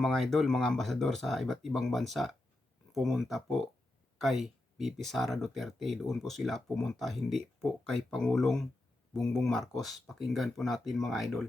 Mga idol, mga ambasador sa iba't ibang bansa pumunta po kay VP Sara Duterte. Doon po sila pumunta, hindi po kay Pangulong Bongbong Marcos. Pakinggan po natin mga idol.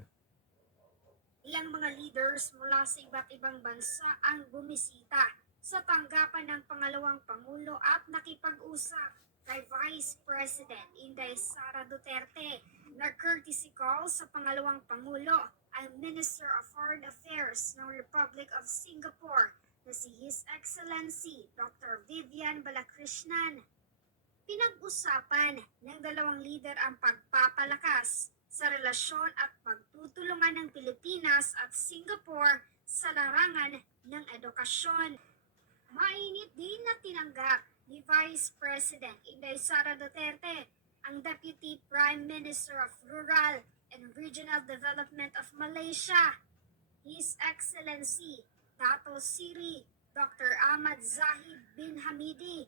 Ilang mga leaders mula sa iba't ibang bansa ang bumisita sa tanggapan ng pangalawang Pangulo at nakipag-usap kay Vice President Inday Sara Duterte. Nag-courtesy call sa pangalawang Pangulo ang Minister of Foreign Affairs ng Republic of Singapore na si His Excellency Dr. Vivian Balakrishnan. Pinag-usapan ng dalawang leader ang pagpapalakas sa relasyon at pagtutulungan ng Pilipinas at Singapore sa larangan ng edukasyon. Mainit din na tinanggap ni Vice President Inday Sara Duterte ang Deputy Prime Minister of Rural and Regional Development of Malaysia, His Excellency Dato Sri Dr. Ahmad Zahid bin Hamidi.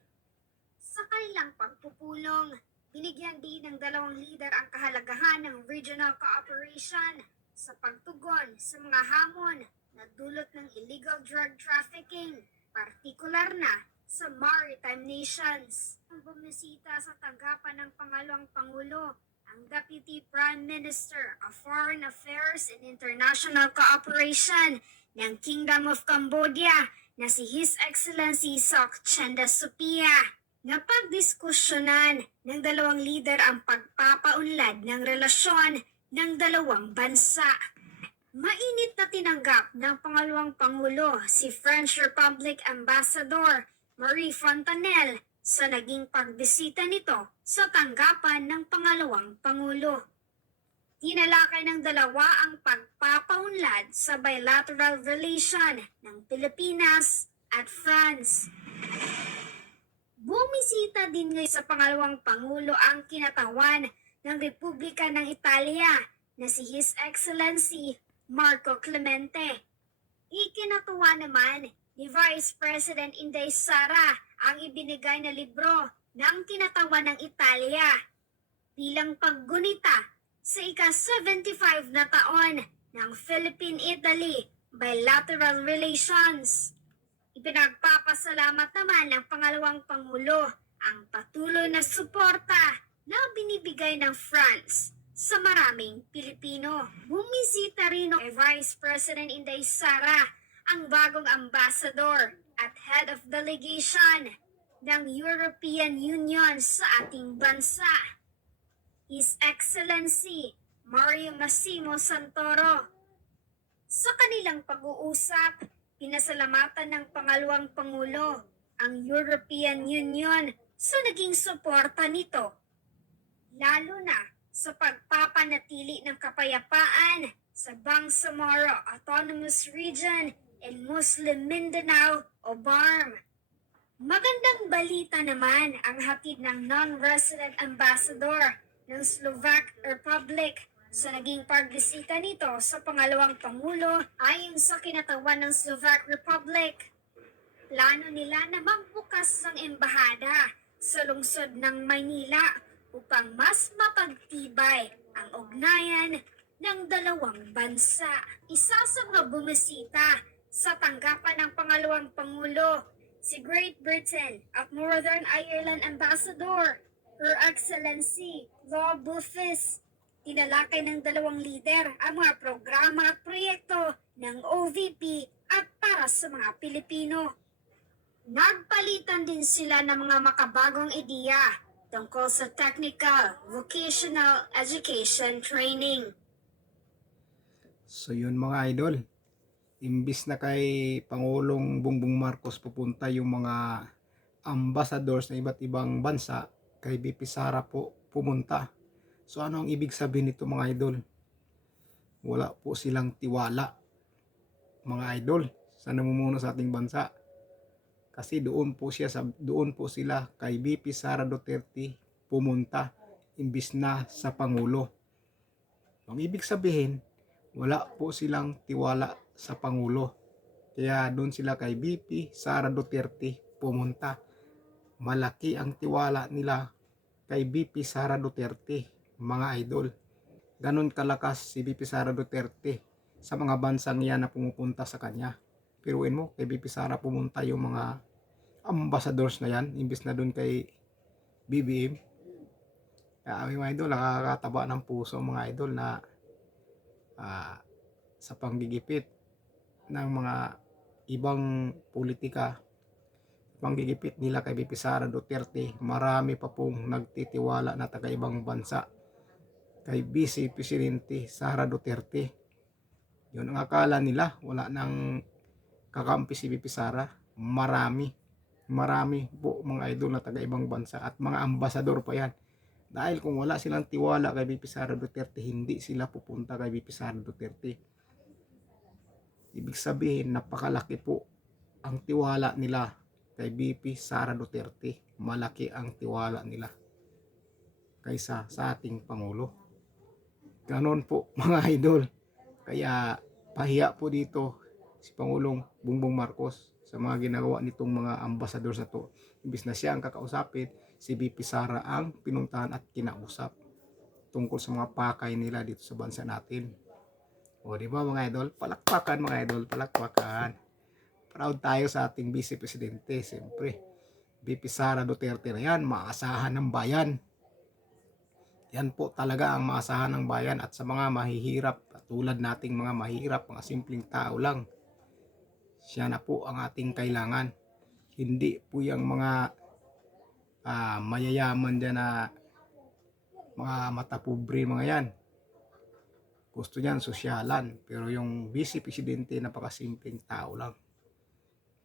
Sa kanilang pagpupulong, binigyan din ng dalawang leader ang kahalagahan ng regional cooperation sa pagtugon sa mga hamon na dulot ng illegal drug trafficking, partikular na sa maritime nations. Ang bumisita sa tanggapan ng pangalawang Pangulo, ang Deputy Prime Minister of Foreign Affairs and International Cooperation ng Kingdom of Cambodia na si His Excellency Sok Chenda Supia. Napagdiskusyonan ng dalawang leader ang pagpapaunlad ng relasyon ng dalawang bansa. Mainit na tinanggap ng pangalawang Pangulo si French Republic Ambassador Marie Fontanelle sa naging pagbisita nito sa tanggapan ng pangalawang Pangulo. Tinalakay ng dalawa ang pagpapaunlad sa bilateral relation ng Pilipinas at France. Bumisita din ngayon sa pangalawang Pangulo ang kinatawan ng Republika ng Italia na si His Excellency Marco Clemente. Ikinatuwa naman ni Vice President Inday Sara ang ibinigay na libro ng kinatawan ng Italia bilang paggunita sa ika-75 na taon ng Philippine-Italy bilateral relations. Ipinagpapasalamat naman ng pangalawang Pangulo ang patuloy na suporta na binibigay ng France sa maraming Pilipino. Bumisita rin kay Vice President Inday Sara ang bagong ambassador at head of delegation ng European Union sa ating bansa, His Excellency Mario Massimo Santoro. Sa kanilang pag-uusap, pinasalamatan ng pangalawang Pangulo ang European Union sa naging suporta nito, lalo na sa pagpapanatili ng kapayapaan sa Bangsamoro Autonomous Region and Muslim Mindanao o BARM. Magandang balita naman ang hatid ng non-resident ambassador ng Slovak Republic sa naging pagbisita nito sa pangalawang Pangulo. Ayon sa kinatawan ng Slovak Republic, plano nila na magbukas ng embahada sa lungsod ng Maynila upang mas mapagtibay ang ugnayan ng dalawang bansa. Isa sa mga bumisita sa tanggapan ng pangalawang Pangulo, si Great Britain at Northern Ireland Ambassador, Her Excellency Rob Buffis. Tinalakay ng dalawang lider ang mga programa at proyekto ng OVP at para sa mga Pilipino. Nagpalitan din sila ng mga makabagong ideya tungkol sa technical, vocational education training. So yun mga idol, imbis na kay Pangulong Bongbong Marcos pupunta yung mga ambassadors ng iba't ibang bansa, kay VP Sara po pumunta. So ano ang ibig sabihin nito mga idol? Wala po silang tiwala mga idol sa namumuno sa ating bansa. Kasi doon po sila kay VP Sara Duterte pumunta imbis na sa Pangulo. Ang ibig sabihin, wala po silang tiwala sa Pangulo. Kaya doon sila kay VP Sara Duterte pumunta. Malaki ang tiwala nila kay VP Sara Duterte, mga idol. Ganon kalakas si VP Sara Duterte sa mga bansang yan na pumupunta sa kanya. Piruin mo, kay BP Sara pumunta yung mga ambassadors na yan, imbis na dun kay BBM. Kaya mga idol, nakakataba ng puso mga idol na sa panggigipit ng mga ibang politika, panggigipit nila kay BP Sara Duterte, marami pa pong nagtitiwala na taga-ibang bansa kay Vice Presidente Sara Duterte. Yun ang akala nila, wala nang kakampi si BP Sara. Marami po mga idol na taga-ibang bansa at mga ambasador pa yan. Dahil kung wala silang tiwala kay BP Sara Duterte, hindi sila pupunta kay BP Sara Duterte. Ibig sabihin, napakalaki po ang tiwala nila kay BP Sara Duterte. Malaki ang tiwala nila kaysa sa ating Pangulo. Ganon po mga idol. Kaya pahiya po dito si Pangulong Bongbong Marcos sa mga ginagawa nitong mga ambassadors na to. Imbis na siya ang kakausapin, si BP Sara ang pinuntahan at kinausap tungkol sa mga pakay nila dito sa bansa natin. O di ba mga idol? Palakpakan mga idol, palakpakan. Proud tayo sa ating Vice Presidente, siyempre. BP Sara Duterte na yan, maasahan ng bayan. Yan po talaga ang maasahan ng bayan at sa mga mahihirap, tulad nating mga mahihirap, mga simpleng tao lang. Siya na po ang ating kailangan. Hindi po yung mga mayayaman dyan na mga matapobre mga yan. Gusto niyan sosyalan, pero yung Vice Presidente napakasimpleng tao lang.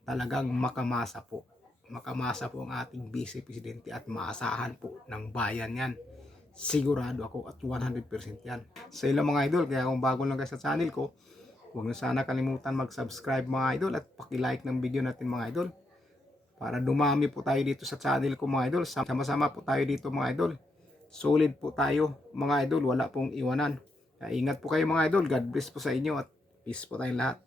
Talagang makamasa po. Makamasa po ang ating Vice Presidente at maasahan po ng bayan yan. Sigurado ako at 100% yan. Sa ilang mga idol, kaya kung bago lang kayo sa channel ko, huwag na sana kalimutan mag-subscribe mga idol at paki-like ng video natin mga idol. Para dumami po tayo dito sa channel ko mga idol. Sama-sama po tayo dito mga idol. Solid po tayo mga idol, wala pong iwanan. Kaya ingat po kayo mga idol. God bless po sa inyo at peace po tayong lahat.